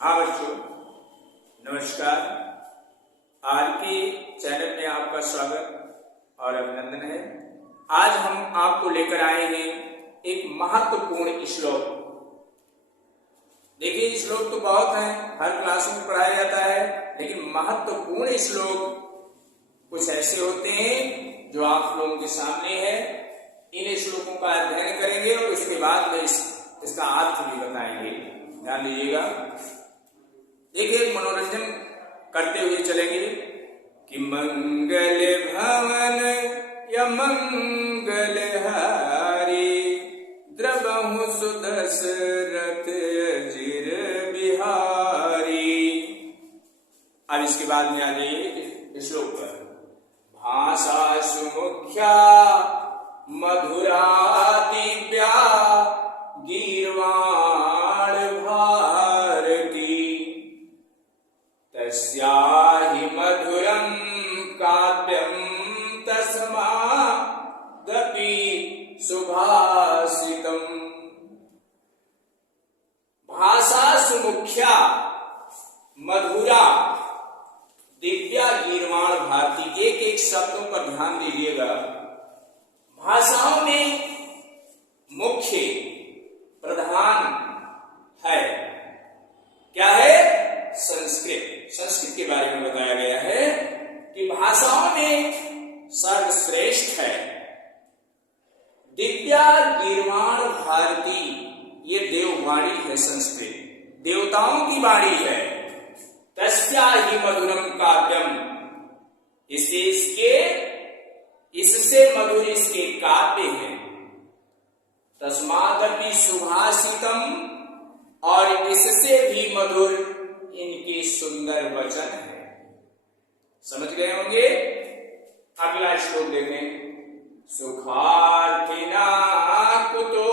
हाँ बच्चों, नमस्कार। आज के चैनल में आपका स्वागत और अभिनंदन है। आज हम आपको लेकर आए हैं एक महत्वपूर्ण श्लोक। देखिए, श्लोक तो बहुत हैं, हर क्लास में पढ़ाया जाता है, लेकिन महत्वपूर्ण श्लोक कुछ ऐसे होते हैं जो आप लोगों के सामने है। इन श्लोकों का अध्ययन करेंगे और उसके बाद में इसका अर्थ भी बताएंगे। ध्यान दीजिएगा। देखिए, मनोरंजन करते हुए चलेंगे कि मंगल भवन या मंगल हारी द्रवहु सुदशरथ अजिर बिहारी। अब इसके बाद में आ जाइए श्लोक पर। भाषा सुमुख्या मधुरा दिव्या गीर्वाण भारती तस्याहि मधुरं काव्यं तस्मादपि सुभाषितम्। भाषा सुमुख्या मधुरा दिव्या गीर्वाण भारती। एक एक शब्दों पर ध्यान दीजिएगा। भाषाओं में मुख्य प्रधान है, क्या है? संस्कृत। संस्कृत के बारे में बताया गया है कि भाषाओं में सर्वश्रेष्ठ है। दिव्या गीर्वाण भारती, ये देववाणी है। संस्कृत देवताओं की वाणी है। तस्या ही मधुरम काव्यम, इससे मधुर इसके काव्य हैं। तस्मादपि सुभाषितम, और इससे भी मधुर इनके सुंदर वचन है। समझ गए होंगे। अगला श्लोक देखें। सुखार्थिना कुतो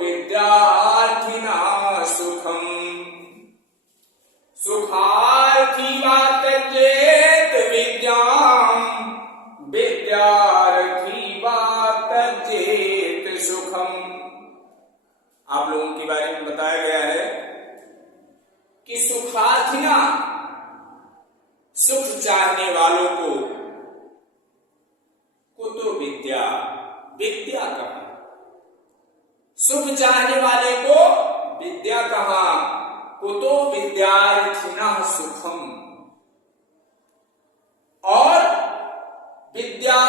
विद्यार्थिना सुखम। सुखार्थी वात जेत विद्याम, विद्यार्थी वात जेत सुखम। आप लोगों के बारे में बताया गया है कि सुखार्थिना, सुख चाहने वालों को, कुतो विद्या, विद्या कहाँ? सुख चाहने वाले को विद्या कहाँ? कुतो विद्यार्थिना सुखम। और विद्या,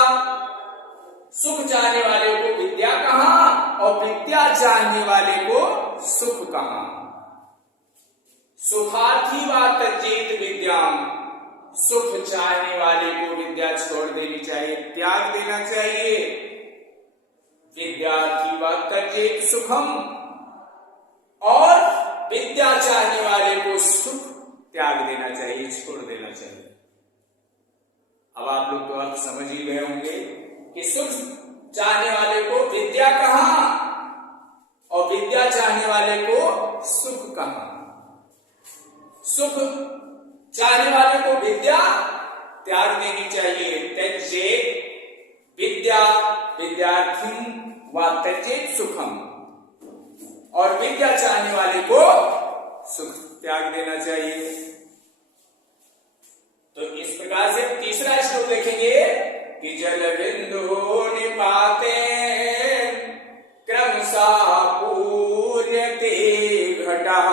सुख चाहने वाले को विद्या कहाँ और विद्या चाहने वाले को सुख कहाँ? सुखार्थी वा त्यजेत विद्याम, सुख चाहने वाले को विद्या छोड़ देनी चाहिए, त्याग देना चाहिए। विद्यार्थी वा त्यजेत सुखम, और विद्या चाहने वाले को सुख त्याग देना चाहिए, छोड़ देना चाहिए। अब आप लोग तो अब समझ ही गए होंगे कि सुख चाहने वाले को विद्या कहाँ और विद्या चाहने वाले को सुख कहाँ। सुख चाहने वाले को विद्या त्याग देनी चाहिए। त्यजेत विद्या विद्यार्थी व त्यजेत सुखम, और विद्या चाहने वाले को सुख त्याग देना चाहिए। तो इस प्रकार से तीसरा श्लोक देखेंगे कि जल बिंदु निपाते क्रमशः पूर्यते घटः,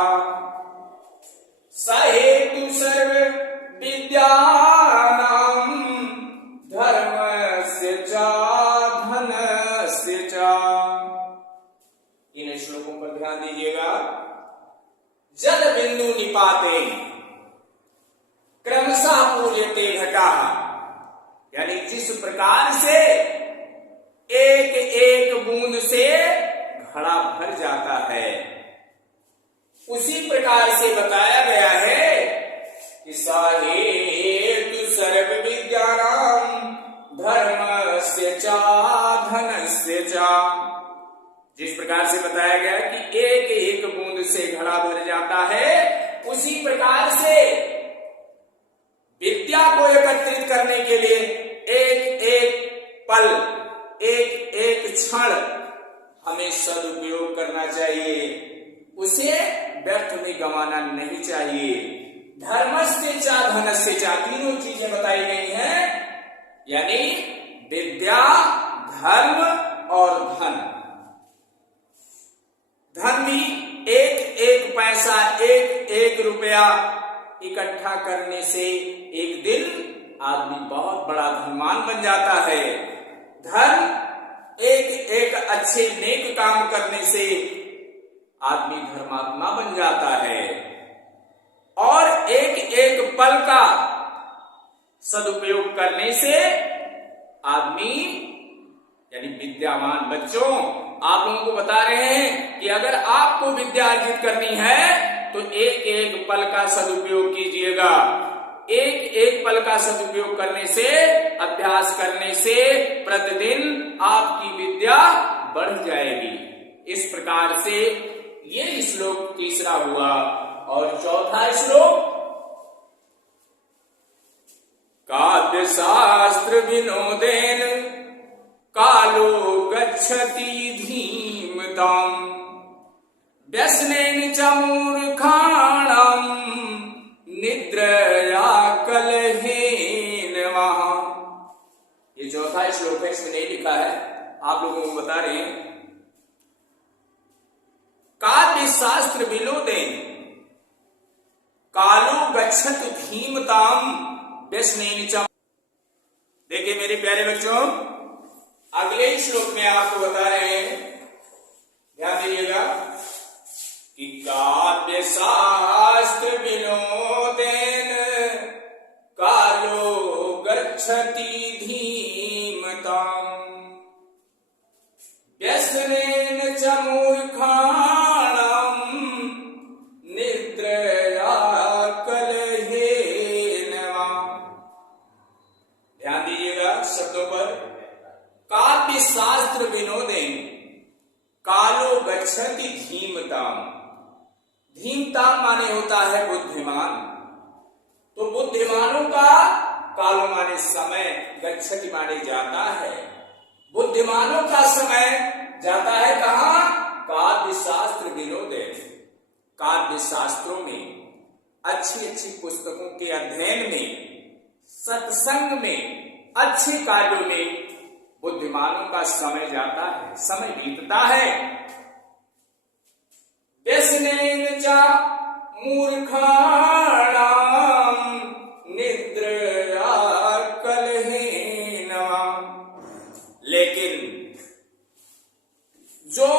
सहेतु सर्व विद्यानां धर्मस्य च धनस्य च। इन श्लोकों पर ध्यान दीजिएगा। जल बिंदु निपाते क्रमशः पूर्यते घटः, यानी जिस प्रकार से एक एक बूंद से घड़ा भर जाता है, उसी प्रकार से बताया गया है कि सहेतु सर्व विद्यानां धर्मस्य च धनस्य च। जिस प्रकार से बताया गया कि एक एक बूंद से घड़ा भर जाता है, उसी प्रकार से विद्या को एकत्रित करने के लिए एक एक पल, एक एक क्षण हमें सदुपयोग करना चाहिए। उसे व्यर्थ में गंवाना नहीं चाहिए। धर्मस्य च धनस्य च, तीनों चीजें बताई गई हैं, यानी विद्या, धर्म और धन। धन भी एक एक पैसा, एक एक रुपया इकट्ठा करने से एक दिन आदमी बहुत बड़ा धनवान बन जाता है। धर्म एक एक अच्छे नेक काम करने से आदमी धर्मात्मा बन जाता है। और एक एक पल का सदुपयोग करने से आदमी, यानी विद्यावान बच्चों, आप लोगों को बता रहे हैं कि अगर आपको विद्या अर्जित करनी है तो एक एक पल का सदुपयोग कीजिएगा। एक एक पल का सदुपयोग करने से, अभ्यास करने से प्रतिदिन आपकी विद्या बढ़ जाएगी। इस प्रकार से ये श्लोक तीसरा हुआ। और चौथा श्लोक, काव्य शास्त्र विनोदेन कालो गच्छति धीमताम् व्यसनेन च मूर्खाणाम् निद्रया कलहेन वहा। ये चौथा श्लोक है, इसमें नहीं लिखा है, आप लोगों को बता रहे हैं। काव्य शास्त्र विनोदेन कालो गच्छत धीमताम् व्यसनेन च। देखिए मेरे प्यारे बच्चों, अगले श्लोक में आपको बता रहे हैं, ध्यान दीजिएगा, कि काव्य शास्त्र विनोदेन कालो गच्छति धीमताम् व्यसनेन च मूर्खाणाम् निद्रया कलहेन वहा। ध्यान दीजिएगा शब्दों पर। काव्य शास्त्र विनोदेन कालो गच्छति धीमताम्। धीमताम् माने होता है बुद्धिमान। तो बुद्धिमानों का कालो माने समय, गच्छति माने जाता है। बुद्धिमानों का समय जाता है कहां? काव्य शास्त्र विनोदेन। काव्य शास्त्रों में, अच्छी अच्छी पुस्तकों के अध्ययन में, सत्संग में, अच्छे कार्यों में बुद्धिमानों का समय जाता है, समय बीतता है। व्यसनेन च मूर्खाणाम् निद्रया कलहेन वहा। लेकिन जो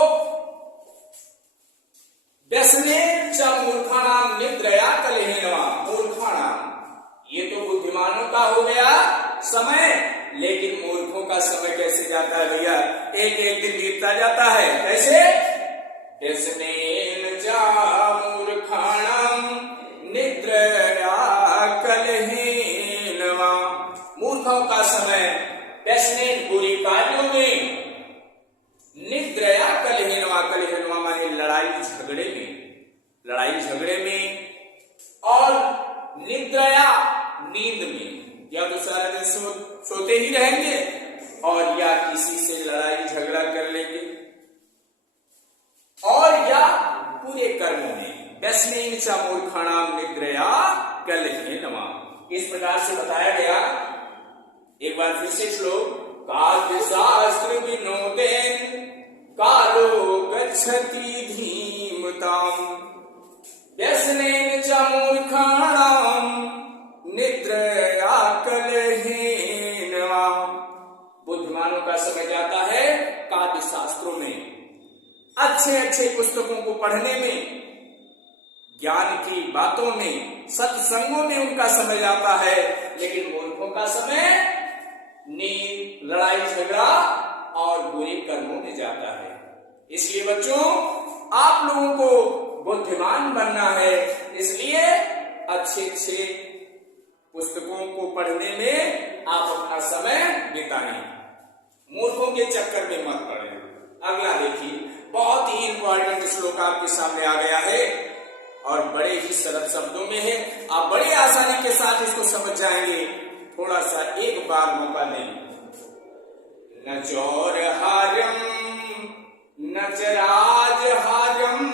व्यसनेन च मूर्खाणाम् निद्रया कलहेन वहा, मूर्खाणाम्, ये तो बुद्धिमानों का हो गया समय। लेकिन मूर्खों का समय कैसे जाता है भैया? एक एक दिन बीतता जाता है। कैसे? व्यसनेन च मूर्खाणाम् निद्रया कलहेन वहा। मूर्खों का समय व्यसनेन बुरी कार्यों में, निद्रया कलहेन वहा। कलहेन वहा माने लड़ाई झगड़े में, लड़ाई झगड़े में, और निद्रया नींद में, या तो सारा दिन सोते ही रहेंगे और या किसी से लड़ाई झगड़ा कर लेंगे, और या पूरे कर्मों में। व्यसनेन च मूर्खाणाम् निद्रया कलहेन वहा। इस प्रकार से बताया गया। एक बार फिर से श्लोक, काव्य शास्त्र विनोदेन कालो गच्छति धीमताम् व्यसनेन च मूर्खाणाम् निद्रया कलहेन वहा। बुद्धिमानों का समय जाता है काव्य शास्त्रों में, अच्छे अच्छे पुस्तकों को पढ़ने में, ज्ञान की बातों में, सत्संगों में उनका समय जाता है। लेकिन मूर्खों का समय नींद, लड़ाई झगड़ा और बुरे कर्मों में जाता है। इसलिए बच्चों, आप लोगों को बुद्धिमान बनना है, इसलिए अच्छे अच्छे पुस्तकों को पढ़ने में आप अपना समय बिताएं, मूर्खों के चक्कर में मत पड़ें। अगला देखिए, बहुत ही इंपॉर्टेंट श्लोक आपके सामने आ गया है और बड़े ही सरल शब्दों में है। आप बड़े आसानी के साथ इसको समझ जाएंगे। थोड़ा सा एक बार मौका दें। न चौर हारम न च राज हारम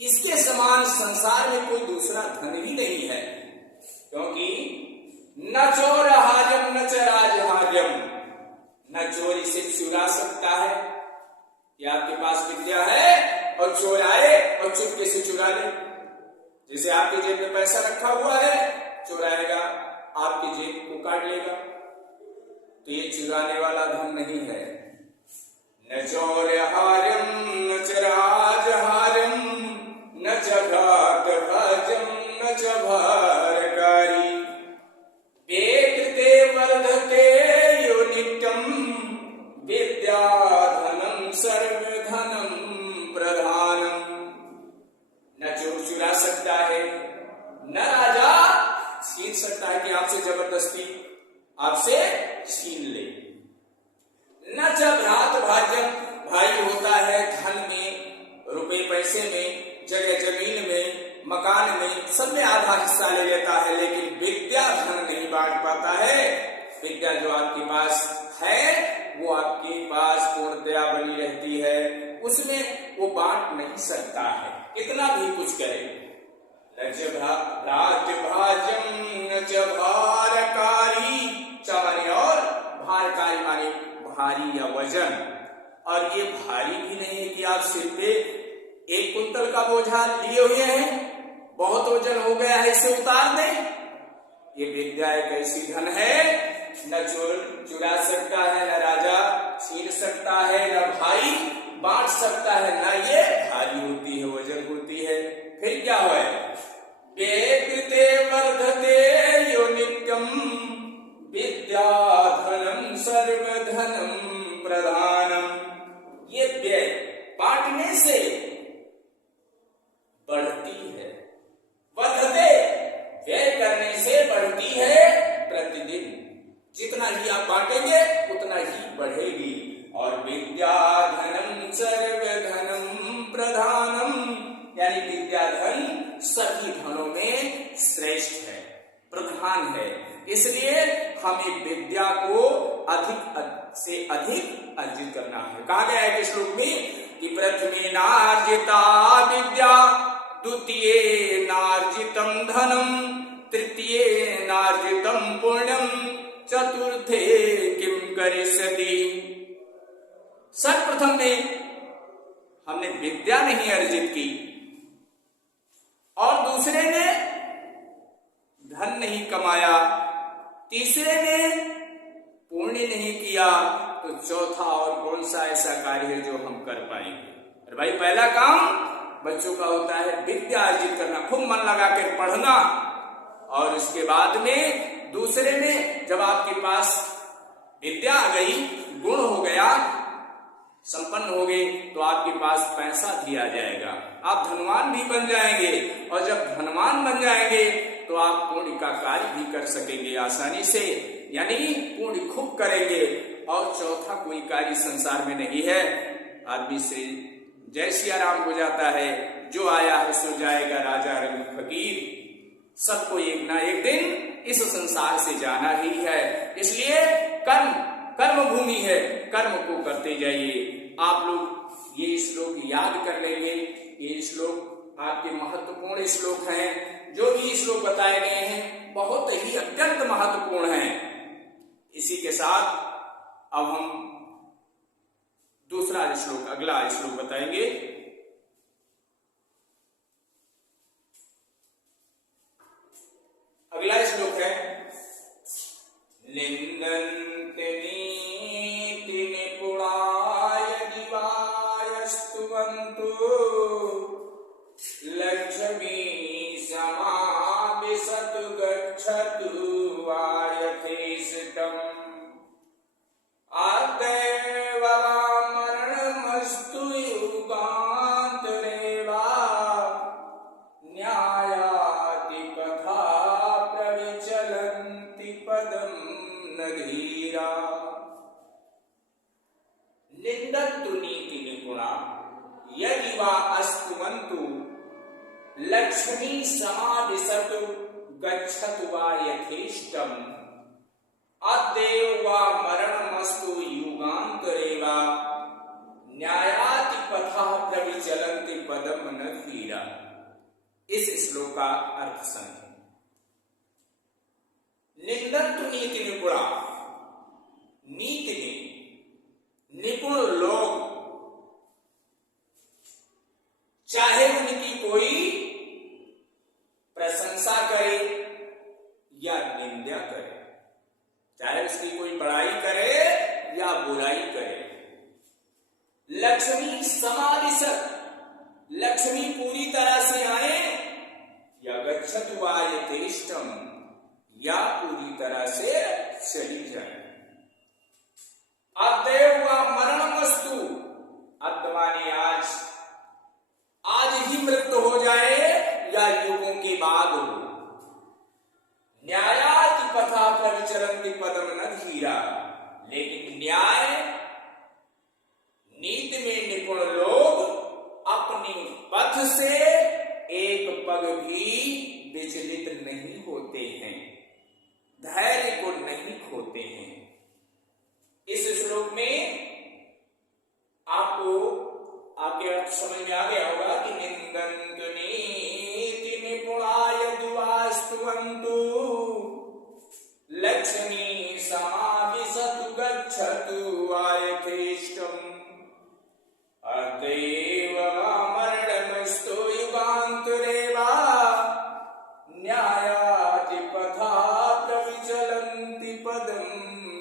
इसके समान संसार में कोई दूसरा धन ही नहीं है, क्योंकि न चोर हार्यम न च राजहार्यम, न चोर इसे चुरा सकता है कि आपके पास विद्या है और चोर आए और चुपके से चुरा ले। जैसे आपके जेब में पैसा रखा हुआ है, चोर आएगा आपकी जेब को काट लेगा, तो ये चुराने वाला धन नहीं है। न चोर हार्यम न च राजहार्यम न च घात भाजम न च भारकारी, वेकृते वर्धते यो नित्यम विद्याधनम सर्वधनम प्रधानम। न चोर चुरा सकता है, न राजा छीन सकता है कि आपसे जबरदस्ती आपसे छीन ले। न च भ्रात भाजन, भाई होता है धन में, रुपए पैसे में, जगह जमीन में, मकान में, सब में आधा हिस्सा ले लेता है, लेकिन विद्या धन नहीं बांट पाता है। विद्या जो आपके पास है वो आपके पास पूर्णतया बनी रहती है, उसमें वो बांट नहीं सकता है, कितना भी कुछ करे। न च भ्रात भाजम न च भारकारी, चारे और भारकारी माने भारी या वजन, और ये भारी भी नहीं है कि आप सिर पे 1 कुंतल का बोझा लिए हुए हैं, बहुत वजन हो गया है इसे उतार दें। ये विद्या एक ऐसी धन है, न चोर चुरा सकता है, न राजा छीन सकता है, न भाई बांट सकता है, न ये भारी होती है, वजन होती है। फिर क्या हुआ है? वेकृते वर्धते यो नित्यम विद्याधनम सर्वधनम प्रधानम। ये व्यय बांटने से बढ़ती है, वर्धते व्यय करने से बढ़ती है प्रतिदिन। जितना ही आप बांटेंगे उतना ही बढ़ेगी। और विद्याधनम सर्वधनम प्रधानम, यानी विद्याधन सभी धनों में श्रेष्ठ है, प्रधान है। इसलिए हमें विद्या को अधिक से अधिक अर्जित करना है। कहा गया है कि श्लोक में कि प्रथमे नार्जिता विद्या, द्वितीये नार्जितम धनम, तृतीये नार्जितम पुण्यम, चतुर्थे किम करिष्यति। सर्वप्रथम में हमने विद्या नहीं अर्जित की, और दूसरे ने धन नहीं कमाया, तीसरे ने पुण्य नहीं किया, तो चौथा और कौन सा ऐसा कार्य है जो हम कर पाएंगे? अरे भाई, पहला काम बच्चों का होता है विद्या अर्जित करना, खूब मन लगा कर पढ़ना, और उसके बाद में दूसरे में जब आपके पास विद्या आ गई, गुण हो गया, संपन्न हो गए, तो आपके पास पैसा भी आ जाएगा, आप धनवान भी बन जाएंगे। और जब धनवान बन जाएंगे तो आप पुण्य का कार्य भी कर सकेंगे आसानी से, यानी पुण्य खूब करेंगे। और चौथा कोई कार्य संसार में नहीं है, आदमी से जय सिया राम हो जाता है, जो आया है सो जाएगा राजा रंग फकीर। सबको एक ना एक दिन इस संसार से जाना ही है, इसलिए कर्म भूमि है, कर्म को करते जाइए। आप लोग ये श्लोक याद कर लेंगे, ये श्लोक आपके महत्वपूर्ण श्लोक हैं। जो भी श्लोक बताए गए हैं बहुत ही अत्यंत महत्वपूर्ण हैं। इसी के साथ अब हम दूसरा श्लोक, अगला श्लोक बताएंगे। अगला श्लोक है निंदन्ते नीति निपुणाय दिवायस्तुवन्तु लक्ष्मी समाविशतु गच्छतु वा यथेष्टम् आदैव वा मरणमस्तु युगान्तरे वा न्यायाति कथा प्रविचलन्ति पदं न धीरा। निंदन्तु नीति निपुणा यदि वा अस्तुवन्तु लक्ष्मी समाविशतु गच्छतु वा यथेष्टम् अद्यैव वा मरणमस्तु युगान्तरे वा न्यायाति पथः प्रविचलन्ति पदं न धीरा। इस श्लोक का अर्थ समझें। निंदन्तु नीति निपुणा, नीति में निपुण लोग चाहे उनकी कोई प्रशंसा करे या निंदा करे, चाहे उसकी कोई बड़ाई करे या बुराई करे, लक्ष्मी समादिशत, लक्ष्मी पूरी तरह से आए या गच्छतु वा यथेष्टम, या पूरी तरह से चली जाए। अतएव हुआ मरणमस्तु, अद्यमाने आज ही मृत्यु हो जाए या युगों के बाद हो। न्यायाति पथा प्रविचरन्ति पदम न धीरा, लेकिन न्याय नीति में निपुण लोग अपनी पथ से एक पग भी विचलित नहीं होते हैं, धैर्य को नहीं खोते हैं। इस श्लोक में आपको आपके अर्थ समझ में आ गया होगा कि निंदन्तु नीति निपुणाय दुवास्तुवन्तु, लक्ष्मी समाविशतु गच्छतु वा यथेष्टम, अतएव मरणमस्तु युगान्तरेवा, न्यायाति पथा प्रविचलन्ति पदम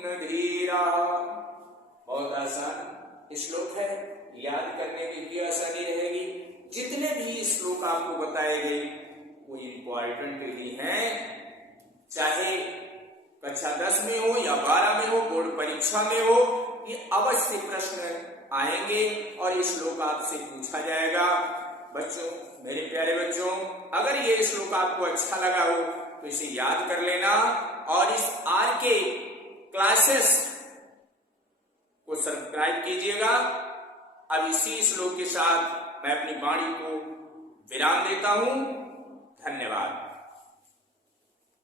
न धीरा। बहुत आसान श्लोक है, याद करने की भी आसानी रहेगी। जितने भी श्लोक आपको बताए गए वो इम्पोर्टेंट ही हैं, चाहे कक्षा 10 में हो या 12 में हो, बोर्ड परीक्षा में हो, ये अवश्य प्रश्न आएंगे और ये श्लोक आपसे पूछा जाएगा। बच्चों, मेरे प्यारे बच्चों, अगर ये श्लोक आपको अच्छा लगा हो तो इसे याद कर लेना और इस आर के क्लासेस को सब्सक्राइब कीजिएगा। अब इसी श्लोक के साथ मैं अपनी वाणी को विराम देता हूं। धन्यवाद।